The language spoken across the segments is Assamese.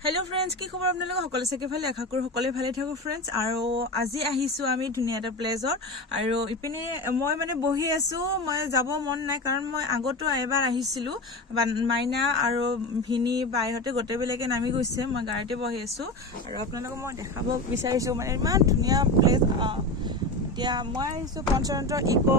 Hello friends, কি খবৰ আপোনালোকৰ সকলো সকে ভালে আশা কৰো সকলো ভালে থাকো friends আৰু আজি আহিছো আমি ধুনিয়া এটা প্লেজৰ আৰু ইপিনে মই মানে বহি আছো মই যাব মন নাই কাৰণ মই আগতো এবাৰ আহিছিলো মাইনা আৰু ভিনি বাইহতে গটেবিলাকে নামি গৈছে মই গাড়ীতে বহি আছো আৰু আপোনালোকক মই দেখাব বিচাৰিছো মানে ইমান ধুনিয়া প্লেজ এতিয়া মই আহিছো পঞ্চৰন্তৰ ইকো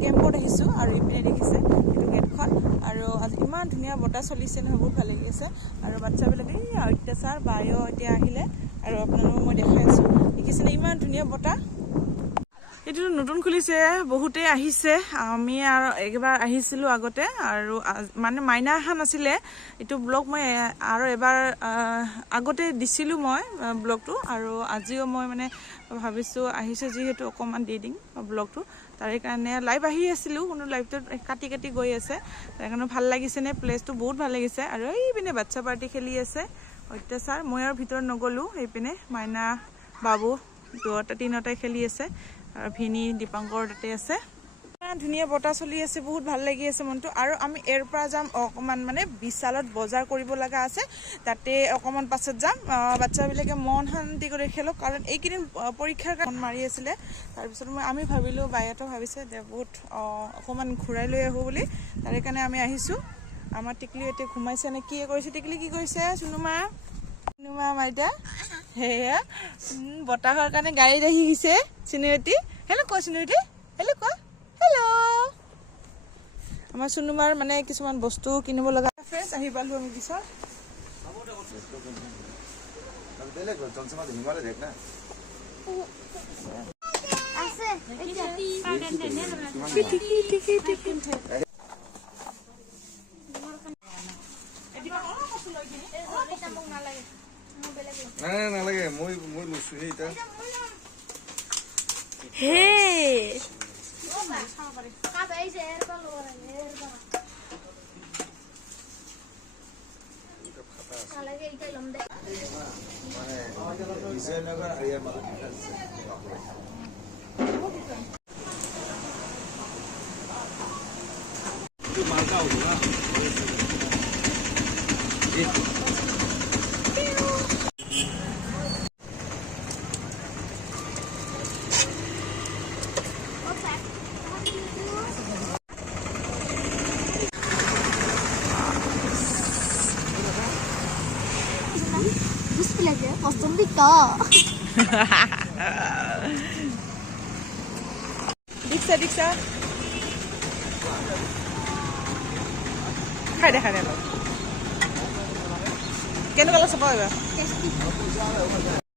কেম্পত আহিছো আৰু ইপিনে দেখিছে এইটো গেটখন আৰু আজি ইমান ধুনিয়া বটা চলিছে নহয় বহুত ভাল লাগিছে আৰু বাচ্চাবিলাকে অত্যাচাৰ বায়ো এতিয়া আহিলে আৰু আপোনালোকক মই দেখাই আছো দেখিছেনে ইমান ধুনিয়া বটা এইটো নতুন খুলিছে বহুতে আহিছে আমি আৰু একবাৰ আহিছিলো আগতে আৰু মানে মাইনা হান আছিলে এইটো ব্লগ মই আৰু এবাৰ আগতে দিছিলো মই ব্লগটো আৰু আজিও মই মানে ভাবিছো আহিছে যিহেতু অকমান দি দিম ব্লগটো তাৰে কাৰণে লাইভ আহি আছিলো কোনো লাইভটো কাটি কাটি গৈ আছে তাৰ কাৰণে ভাল লাগিছে নে প্লেসটো বহুত ভাল লাগিছে আৰু এই পিনে বাচ্চা পাৰ্টি খেলি আছে অত্যাচাৰ মই আৰু ভিতৰত নগলো এই পিনে মাইনা বাবু দুটা তিনটাই খেলি আছে আৰু ভিনি দীপাংকৰ তাতে আছে ধুনিয়া বটা চলি আছে বহুত ভাল লাগি আছে মনটো আৰু আমি এৰ পৰা যাম অকমান মানে বিশালত বজাৰ কৰিব লগা আছে তাতে অকমান পাছত যাম বাচ্চাবিলাকে মন শান্তি কৰি খেলক কাৰণ এইকিদিন পৰীক্ষাৰ কাৰণে মাৰি আছিল তাৰ পিছত আমি ভাবিলো বাইয়াটো ভাবিছে যে বহুত অকমান ঘুৰাই লৈ আহো বুলি তাৰে কাৰণে আমি আহিছো আমাৰ টিকলি এতে ঘুমাইছে নে কি কৰিছে টিকলি কি কৰিছে সুনুমা মাইটা হেয়া বতাহৰ কাৰণে গাড়ীত আহি গৈছে চিনুটি হেল্ল ক চিনুটি হেল্ল ক হেল্ল আমাৰ সুনুমাৰ মানে কিছুমান বস্তু কিনিব লগা ফ্ৰেন্ডছ আহি পালো আমি পিছত নালাগে মই লৈছো এইটা হে বিজয়নগৰ আৰিয়া মালিক মালটা होगा পছন্দিতা দিকছা দিকছা খাই দেখা কেনেকুৱা লাগিছে পাবা